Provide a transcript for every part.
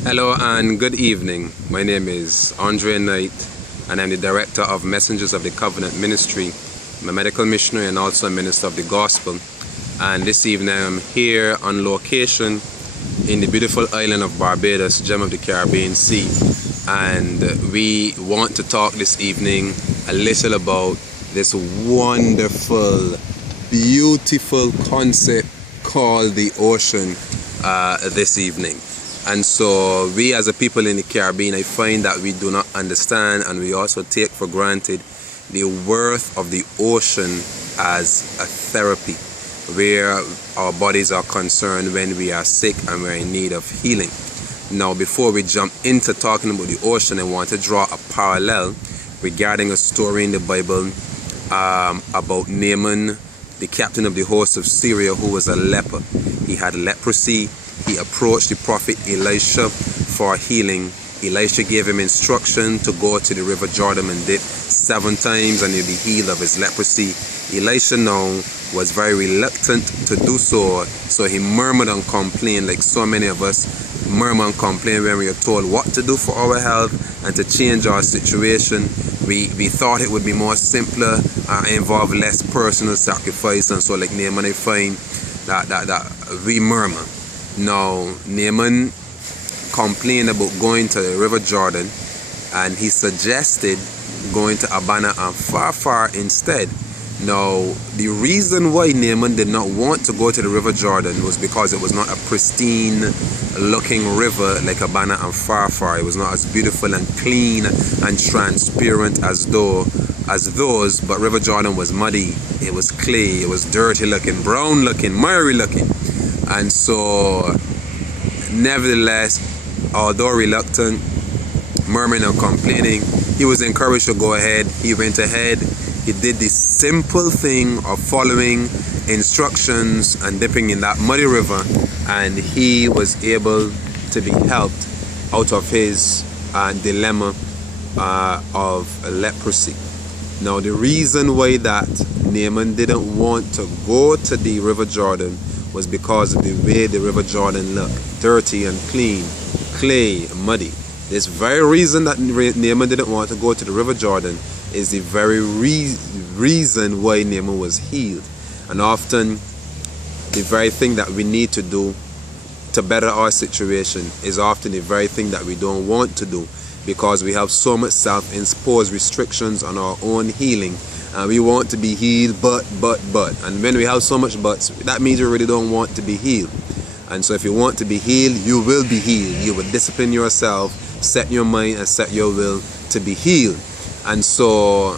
Hello and good evening. My name is Andre Knight and I'm the Director of Messengers of the Covenant Ministry. I'm a medical missionary and also a minister of the gospel. And this evening I'm here on location in the beautiful island of Barbados, gem of the Caribbean Sea. And we want to talk this evening a little about this wonderful, beautiful concept called the ocean this evening. And so we as a people in the Caribbean, I find that we do not understand and we also take for granted the worth of the ocean as a therapy where our bodies are concerned when we are sick and we're in need of healing. Now, before we jump into talking about the ocean, I want to draw a parallel regarding a story in the Bible about Naaman, the captain of the host of Syria, who was a leper. He had leprosy. He approached the prophet Elisha for healing. Elisha gave him instruction to go to the river Jordan and dip 7 times and he'll be healed of his leprosy. Elisha now was very reluctant to do so, so he murmured and complained like so many of us murmur and complain when we are told what to do for our health and to change our situation. We thought it would be more simpler, involve less personal sacrifice, and so like Naaman, I find that we murmur. Now, Naaman complained about going to the river Jordan and he suggested going to Abana and Pharpar instead. Now, the reason why Naaman did not want to go to the river Jordan was because it was not a pristine looking river like Abana and Pharpar. It was not as beautiful and clean and transparent as those, but river Jordan was muddy, it was clay, it was dirty looking, brown looking, miry looking. And so, nevertheless, although reluctant, murmuring and complaining, he was encouraged to go ahead. He went ahead. He did the simple thing of following instructions and dipping in that muddy river, and he was able to be helped out of his dilemma of leprosy. Now, the reason why that Naaman didn't want to go to the river Jordan was because of the way the river Jordan looked, dirty and clean, clay, muddy. This very reason that Naaman didn't want to go to the river Jordan is the very reason why Naaman was healed. And often, the very thing that we need to do to better our situation is often the very thing that we don't want to do, because we have so much self-imposed restrictions on our own healing. And we want to be healed, but. And when we have so much buts, that means you really don't want to be healed. And so if you want to be healed, you will be healed. You will discipline yourself, set your mind and set your will to be healed. And so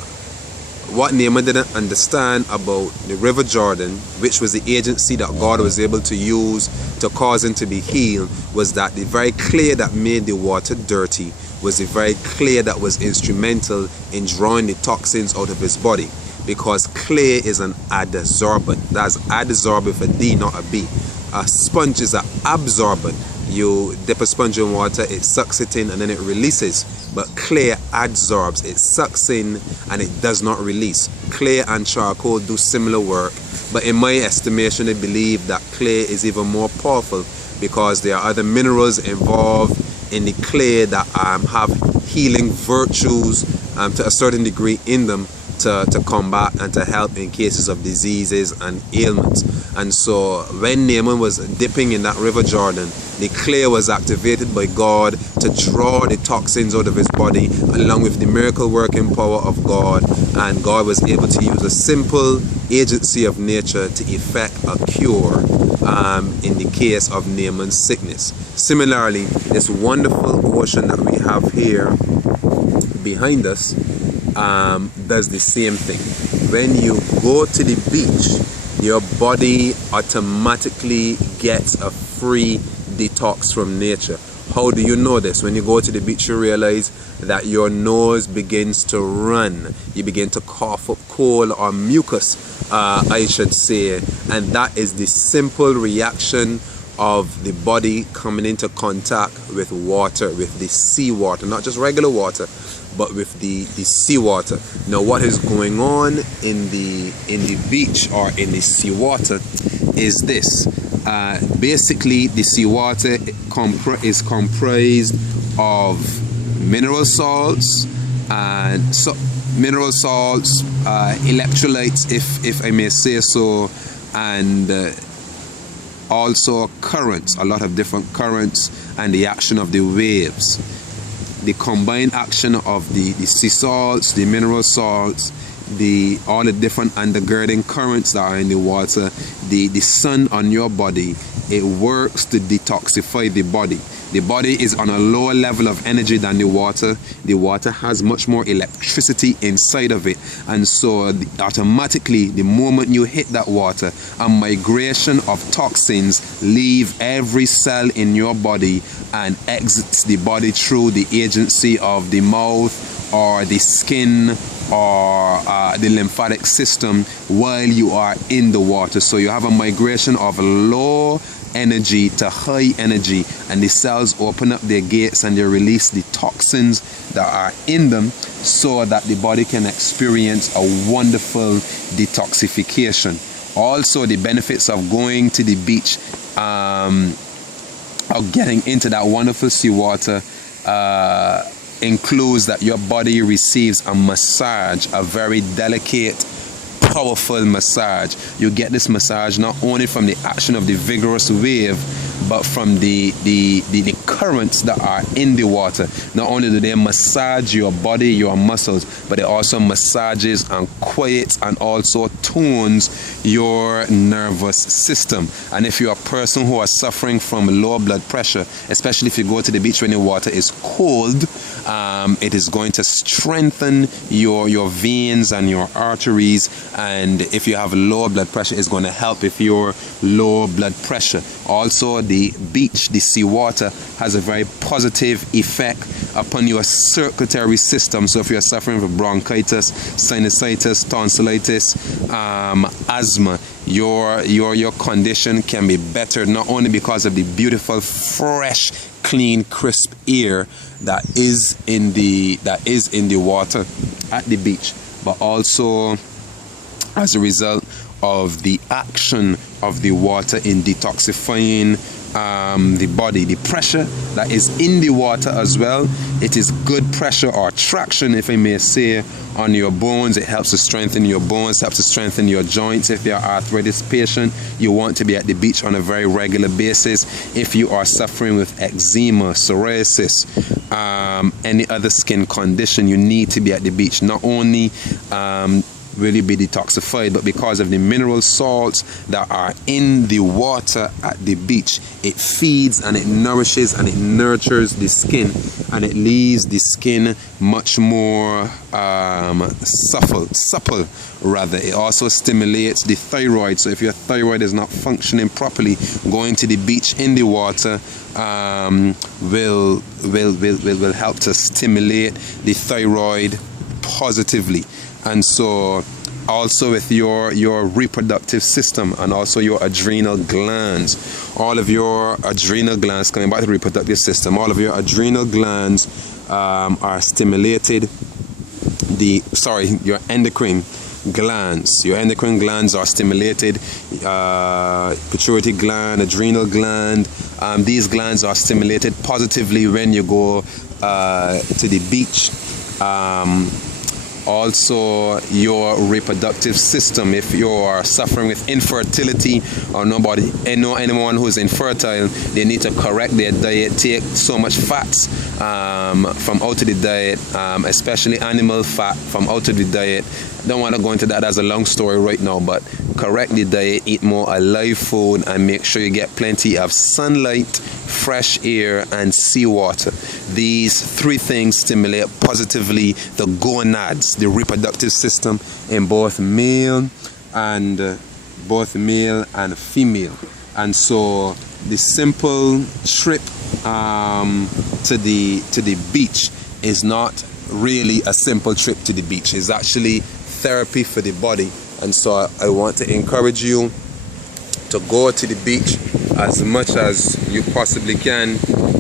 what Naaman didn't understand about the river Jordan, which was the agency that God was able to use to cause him to be healed, was that the very clay that made the water dirty was the very clay that was instrumental in drawing the toxins out of his body, because clay is an adsorbent. That's adsorbent for D, not a B. A sponge is an absorbent. You dip a sponge in water, it sucks it in and then it releases. But clay adsorbs, it sucks in and it does not release. Clay and charcoal do similar work, but in my estimation, I believe that clay is even more powerful because there are other minerals involved in the clay that have healing virtues to a certain degree in them to combat and to help in cases of diseases and ailments. And so when Naaman was dipping in that river Jordan, the clay was activated by God to draw the toxins out of his body along with the miracle working power of God, and God was able to use a simple agency of nature to effect a cure in the case of Naaman's sickness. Similarly, this wonderful ocean that we have here behind us does the same thing. When you go to the beach, your body automatically gets a free detox from nature. How do you know this? When you go to the beach, you realize that your nose begins to run. You begin to cough up coal or mucus, I should say. And that is the simple reaction of the body coming into contact with water, with the seawater, not just regular water, but with the seawater. Now, what is going on in the beach or in the seawater is this. Basically, the seawater is comprised of mineral salts and electrolytes, if I may say so, and also currents, a lot of different currents, and the action of the waves. The combined action of the sea salts, the mineral salts, all the different undergirding currents that are in the water, the sun on your body, it works to detoxify the body. The body is on a lower level of energy than the water. The water has much more electricity inside of it, and so automatically, the moment you hit that water, a migration of toxins leave every cell in your body and exits the body through the agency of the mouth or the skin or the lymphatic system while you are in the water. So you have a migration of low energy to high energy, and the cells open up their gates and they release the toxins that are in them so that the body can experience a wonderful detoxification. Also, the benefits of going to the beach, of getting into that wonderful seawater, includes that your body receives a massage, a very delicate, powerful massage. You get this massage not only from the action of the vigorous wave, but from the currents that are in the water. Not only do they massage your body, your muscles, but it also massages and quiets and also tones your nervous system. And if you're a person who is suffering from low blood pressure, especially if you go to the beach when the water is cold, it is going to strengthen your veins and your arteries, and if you have low blood pressure, it's going to help with your low blood pressure. Also, the beach, the seawater, has a very positive effect upon your circulatory system. So if you're suffering from bronchitis, sinusitis, tonsillitis, asthma, your condition can be bettered, not only because of the beautiful, fresh, clean, crisp air that is in the water at the beach, but also as a result of the action of the water in detoxifying the body. The pressure that is in the water as well, it is good pressure or traction, if I may say, on your bones. It helps to strengthen your bones, helps to strengthen your joints. If you're an arthritis patient, you want to be at the beach on a very regular basis. If you are suffering with eczema, psoriasis, any other skin condition, you need to be at the beach. Not only will you be detoxified, but because of the mineral salts that are in the water at the beach, it feeds and it nourishes and it nurtures the skin, and it leaves the skin much more supple rather. It also stimulates the thyroid. So if your thyroid is not functioning properly, going to the beach in the water will help to stimulate the thyroid positively. And so also with your reproductive system and also your adrenal glands, all of your adrenal glands, coming back to the reproductive system, all of your adrenal glands are stimulated. Your endocrine glands are stimulated. Pituitary gland, adrenal gland, these glands are stimulated positively when you go to the beach. Also, your reproductive system, if you are suffering with infertility or anyone who's infertile, they need to correct their diet, take so much fats from out of the diet, especially animal fat from out of the diet. Don't want to go into that as a long story right now, but correct the diet, eat more alive food, and make sure you get plenty of sunlight, fresh air, and seawater. These three things stimulate positively the gonads, the reproductive system, in both male and female. And so the simple trip to the beach is not really a simple trip to the beach. It's actually therapy for the body. And so I want to encourage you to go to the beach as much as you possibly can,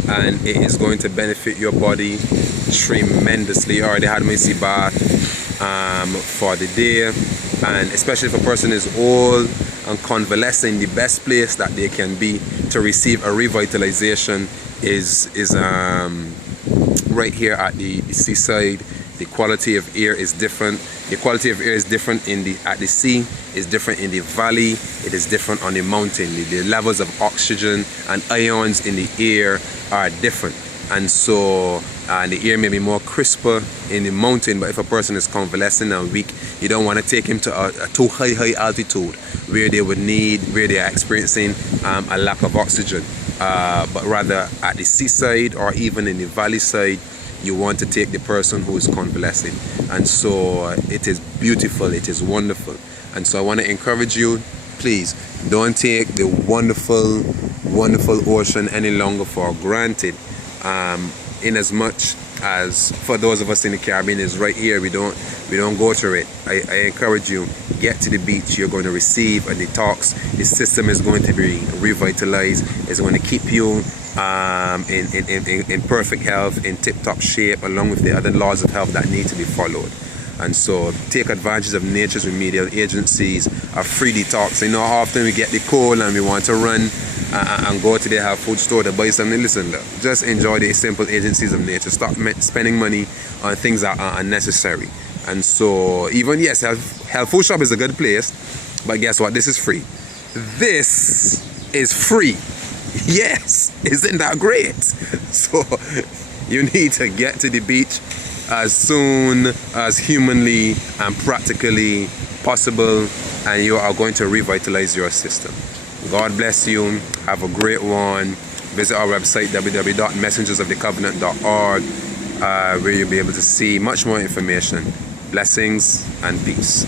and it is going to benefit your body tremendously. I already had my sea bath for the day, and especially if a person is old and convalescing, the best place that they can be to receive a revitalization is right here at the seaside. The quality of air is different. The quality of air is different at the sea, is different in the valley, it is different on the mountain. The levels of oxygen and ions in the air are different. And so the air may be more crisper in the mountain, but if a person is convalescent and weak, you don't want to take him to a too high altitude where they are experiencing a lack of oxygen. But rather at the seaside or even in the valley side, you want to take the person who is convalescing. And so it is beautiful, it is wonderful. And so I want to encourage you, please don't take the wonderful, wonderful ocean any longer for granted. In as much as for those of us in the Caribbean is right here, we don't go through it. I encourage you, get to the beach. You're going to receive a detox. The system is going to be revitalized. It's going to keep you in perfect health, in tip-top shape, along with the other laws of health that need to be followed. And so take advantage of nature's remedial agencies, a free detox. You know how often we get the cold and we want to run and go to the health food store to buy something. Listen, look, just enjoy the simple agencies of nature. Stop spending money on things that are unnecessary. And so even, yes, health food shop is a good place, but guess what? This is free. This is free. Yes, isn't that great? So you need to get to the beach as soon as humanly and practically possible, and you are going to revitalize your system. God bless you. Have a great one. Visit our website www.messengersofthecovenant.org where you'll be able to see much more information. Blessings and peace.